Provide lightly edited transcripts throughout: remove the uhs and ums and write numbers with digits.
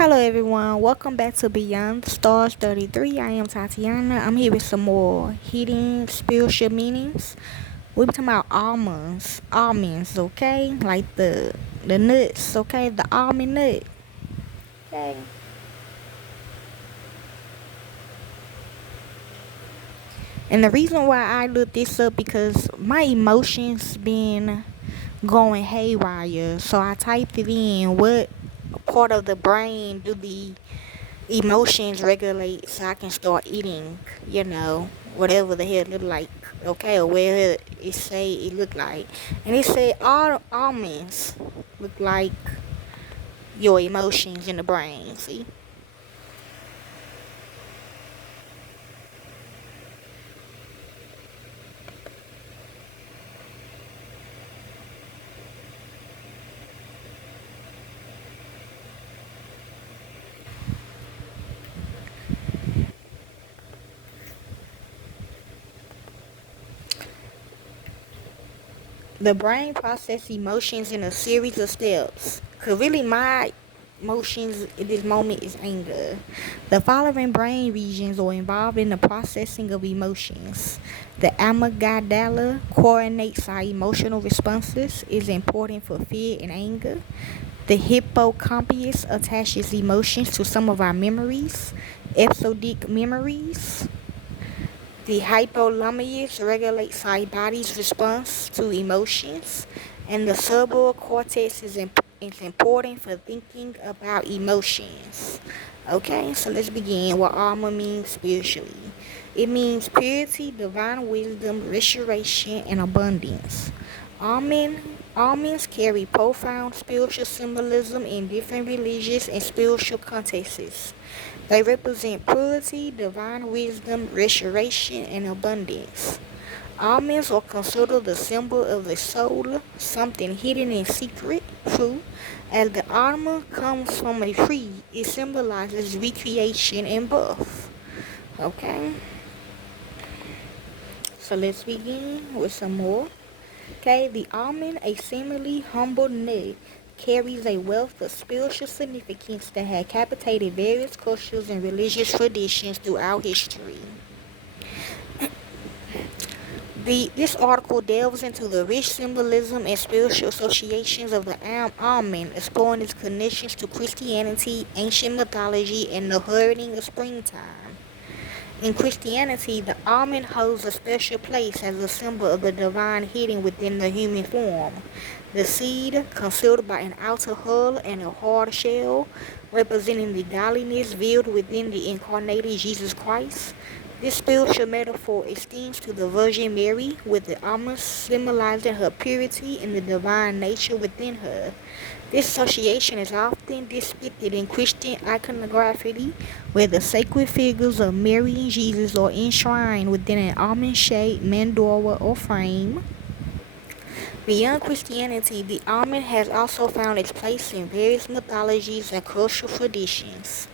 Hello everyone, welcome back to Beyond the Stars 33. I am Tatiana. I'm here with some more hidden spiritual meanings. We're talking about almonds, okay? Like the nuts, okay? The almond nut. Okay. And the reason why I looked this up because my emotions been going haywire. So I typed it in what part of the brain do the emotions regulate so I can start eating, whatever the hell it look like, okay, or where it say it look like. And it said all almonds look like your emotions in the brain, see? The brain processes emotions in a series of steps. Cause really my emotions in this moment is anger. The following brain regions are involved in the processing of emotions. The amygdala coordinates our emotional responses, is important for fear and anger. The hippocampus attaches emotions to some of our memories, episodic memories. The hypothalamus regulates our body's response to emotions, and the cerebral cortex is important for thinking about emotions. Okay, so let's begin what alma means spiritually. It means purity, divine wisdom, restoration, and abundance. Almond, almonds carry profound spiritual symbolism in different religious and spiritual contexts. They represent purity, divine wisdom, restoration, and abundance. Almonds are considered the symbol of the soul, something hidden in secret, true. As the almond comes from a tree, it symbolizes recreation and birth. Okay, so let's begin with some more. Okay, the almond, a seemingly humble nut, carries a wealth of spiritual significance that has captivated various cultures and religious traditions throughout history. This article delves into the rich symbolism and spiritual associations of the almond, exploring its connections to Christianity, ancient mythology, and the heralding of springtime. In Christianity, the almond holds a special place as a symbol of the divine hidden within the human form. The seed, concealed by an outer hull and a hard shell, representing the godliness veiled within the incarnated Jesus Christ. This spiritual metaphor extends to the Virgin Mary, with the almond symbolizing her purity and the divine nature within her. This association is often depicted in Christian iconography, where the sacred figures of Mary and Jesus are enshrined within an almond-shaped mandorla or frame. Beyond Christianity, the almond has also found its place in various mythologies and cultural traditions.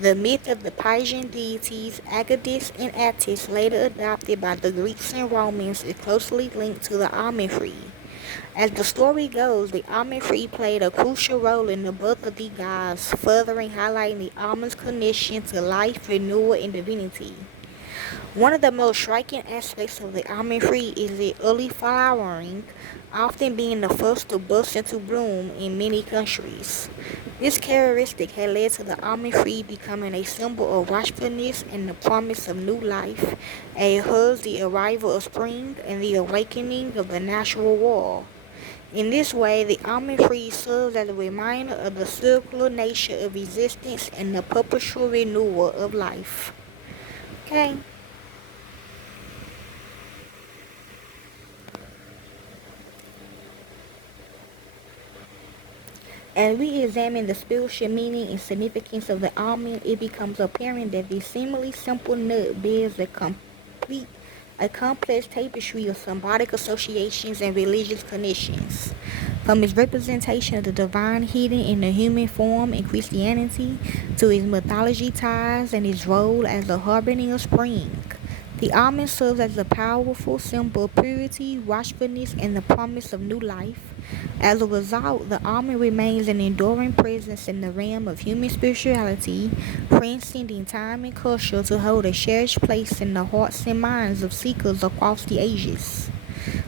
The myth of the Persian deities Agadis and Attis, later adopted by the Greeks and Romans, is closely linked to the almond tree. As the story goes, the almond tree played a crucial role in the birth of the gods, furthering highlighting the almond's connection to life, renewal, and divinity. One of the most striking aspects of the almond tree is the early flowering, often being the first to burst into bloom in many countries. This characteristic had led to the almond tree becoming a symbol of watchfulness and the promise of new life, as it heralds the arrival of spring and the awakening of the natural world. In this way, the almond tree serves as a reminder of the circular nature of existence and the perpetual renewal of life. Okay. As we examine the spiritual meaning and significance of the almond, it becomes apparent that this seemingly simple nut bears a complex tapestry of symbolic associations and religious connections. From its representation of the divine hidden in the human form in Christianity to its mythology ties and its role as a harbinger of spring. The almond serves as a powerful symbol of purity, watchfulness, and the promise of new life. As a result, the almond remains an enduring presence in the realm of human spirituality, transcending time and culture to hold a cherished place in the hearts and minds of seekers across the ages.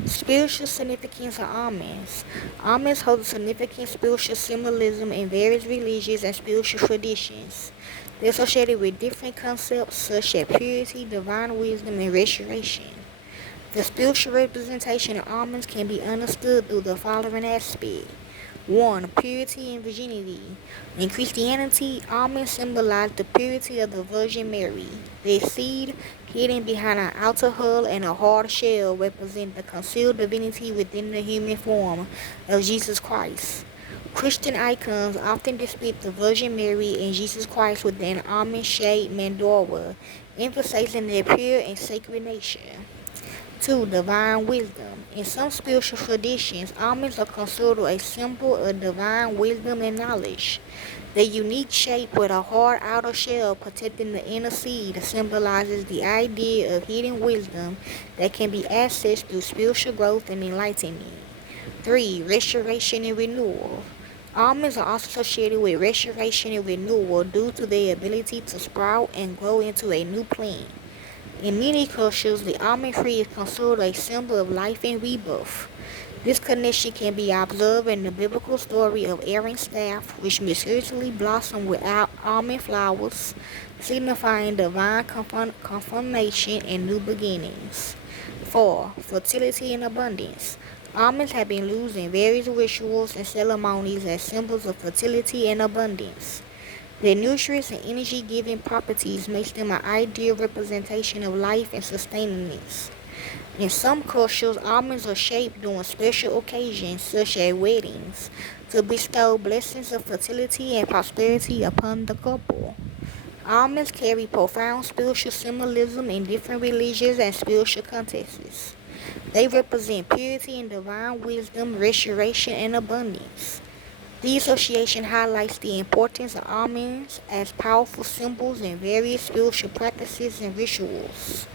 Spiritual significance of almonds. Almonds hold a significant spiritual symbolism in various religious and spiritual traditions. They're associated with different concepts such as purity, divine wisdom, and restoration. The spiritual representation of almonds can be understood through the following aspects. 1. Purity and virginity. In Christianity, almonds symbolize the purity of the Virgin Mary. Their seed, hidden behind an outer hull and a hard shell, represent the concealed divinity within the human form of Jesus Christ. Christian icons often depict the Virgin Mary and Jesus Christ with an almond-shaped mandorla, emphasizing their pure and sacred nature. 2. Divine wisdom. In some spiritual traditions, almonds are considered a symbol of divine wisdom and knowledge. The unique shape with a hard outer shell protecting the inner seed symbolizes the idea of hidden wisdom that can be accessed through spiritual growth and enlightenment. 3. Restoration and renewal. Almonds are also associated with restoration and renewal due to their ability to sprout and grow into a new plant. In many cultures, the almond tree is considered a symbol of life and rebirth. This connection can be observed in the biblical story of Aaron's staff, which mysteriously blossomed with almond flowers, signifying divine confirmation and new beginnings. 4. Fertility and abundance. Almonds have been used in various rituals and ceremonies as symbols of fertility and abundance. Their nutritious and energy-giving properties make them an ideal representation of life and sustenance. In some cultures, almonds are shaped during special occasions, such as weddings, to bestow blessings of fertility and prosperity upon the couple. Almonds carry profound spiritual symbolism in different religious and spiritual contexts. They represent purity and divine wisdom, restoration, and abundance. The association highlights the importance of almonds as powerful symbols in various spiritual practices and rituals.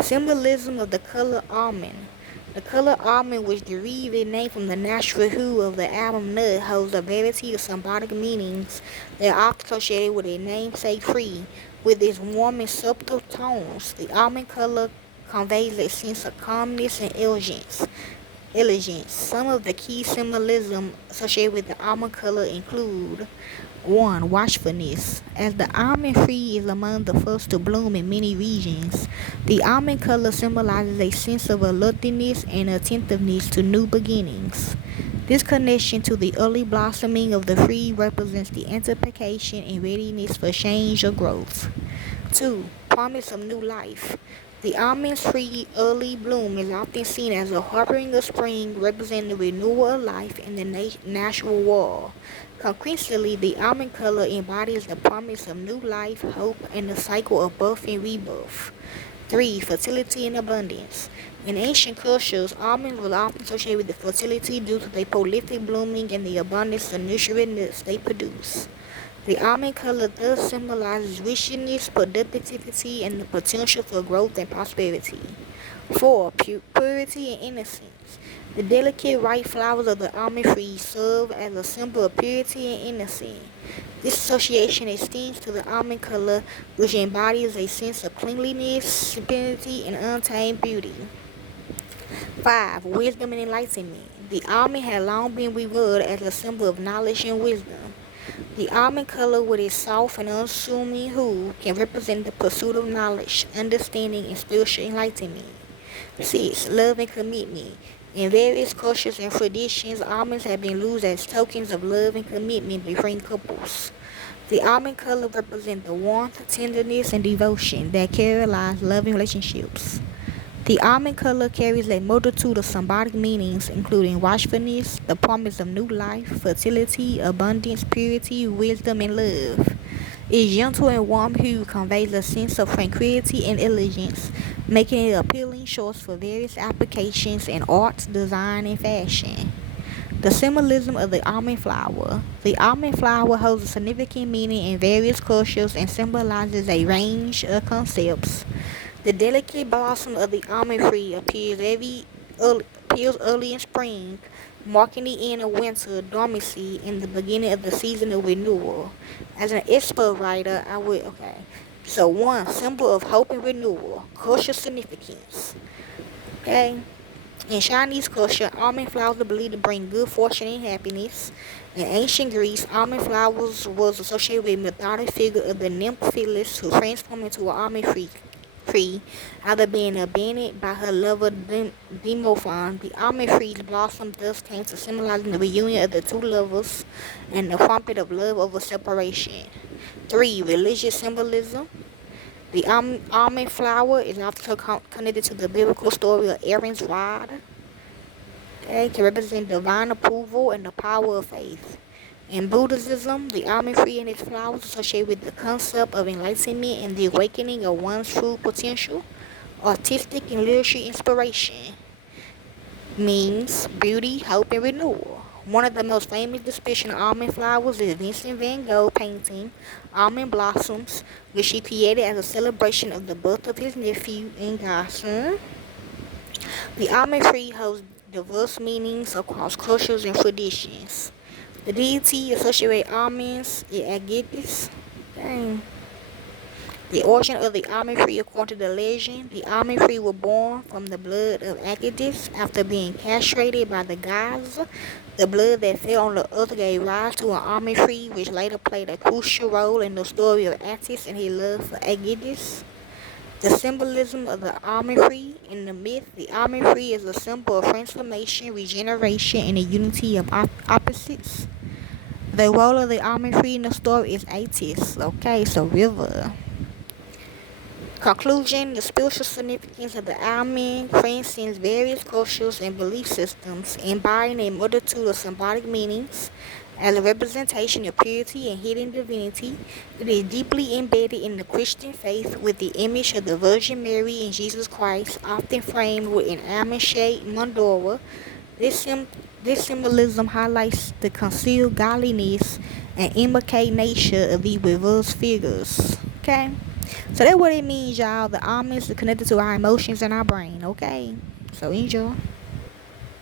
Symbolism of the color almond. The color almond, which derives its name from the natural hue of the almond nut, holds a variety of symbolic meanings that are often associated with its namesake tree. With its warm and subtle tones, the almond color conveys a sense of calmness and elegance. Some of the key symbolism associated with the almond color include 1. Watchfulness. As the almond tree is among the first to bloom in many regions, the almond color symbolizes a sense of alertness and attentiveness to new beginnings. This connection to the early blossoming of the tree represents the anticipation and readiness for change or growth. 2. Promise of new life. The almond tree's early bloom is often seen as a harbinger of spring, representing the renewal of life in the natural world. Concretely, the almond color embodies the promise of new life, hope, and the cycle of birth and rebirth. 3. Fertility and abundance. In ancient cultures, almonds were often associated with the fertility due to their prolific blooming and the abundance of nutrient they produce. The almond color thus symbolizes richness, productivity, and the potential for growth and prosperity. 4. Purity and innocence. The delicate white flowers of the almond tree serve as a symbol of purity and innocence. This association extends to the almond color, which embodies a sense of cleanliness, simplicity, and untamed beauty. 5. Wisdom and enlightenment. The almond has long been revered as a symbol of knowledge and wisdom. The almond color, with its soft and unassuming hue, can represent the pursuit of knowledge, understanding, and spiritual enlightenment. 6. Love and commitment. In various cultures and traditions, almonds have been used as tokens of love and commitment between couples. The almond color represents the warmth, tenderness, and devotion that characterize loving relationships. The almond color carries a multitude of symbolic meanings, including watchfulness, the promise of new life, fertility, abundance, purity, wisdom, and love. Its gentle and warm hue conveys a sense of tranquility and elegance, making it an appealing choice for various applications in art, design, and fashion. The symbolism of the almond flower. The almond flower holds a significant meaning in various cultures and symbolizes a range of concepts. The delicate blossom of the almond tree appears early in spring, marking the end of winter dormancy and the beginning of the season of renewal. As an expert writer, I would, okay. So, one, symbol of hope and renewal, cultural significance. Okay. In Chinese culture, almond flowers are believed to bring good fortune and happiness. In ancient Greece, almond flowers was associated with the mythological figure of the nymph Phyllis, who transformed into an almond tree, after being abandoned by her lover Demophon. The almond tree's blossom thus came to symbolize the reunion of the two lovers and the prompting of love over separation. 3. Religious symbolism. The almond flower is often connected to the biblical story of Aaron's rod, okay, to represent divine approval and the power of faith. In Buddhism, the almond tree and its flowers associated with the concept of enlightenment and the awakening of one's true potential. Artistic and literary inspiration means beauty, hope, and renewal. One of the most famous depictions of almond flowers is Vincent van Gogh painting Almond Blossoms, which he created as a celebration of the birth of his nephew and godson. The almond tree holds diverse meanings across cultures and traditions. The deity associated with almonds is Aegidius. Dang. The origin of the almond tree, according to the legend, the almond tree was born from the blood of Aegidius after being castrated by the gods. The blood that fell on the earth gave rise to an almond tree, which later played a crucial role in the story of Attis and his love for Aegidius. The symbolism of the almond tree. In the myth, the almond tree is a symbol of transformation, regeneration, and the unity of opposites. The role of the almond tree in the story is Attis, okay, so river. Conclusion: the spiritual significance of the almond transcends various cultures and belief systems, embodying a multitude of symbolic meanings. As a representation of purity and hidden divinity, it is deeply embedded in the Christian faith, with the image of the Virgin Mary and Jesus Christ often framed with an almond-shaped mandorla. This symbolism highlights the concealed godliness and immaculate nature of these reversed figures. Okay? So that's what it means, y'all. The almonds are connected to our emotions and our brain, okay? So enjoy.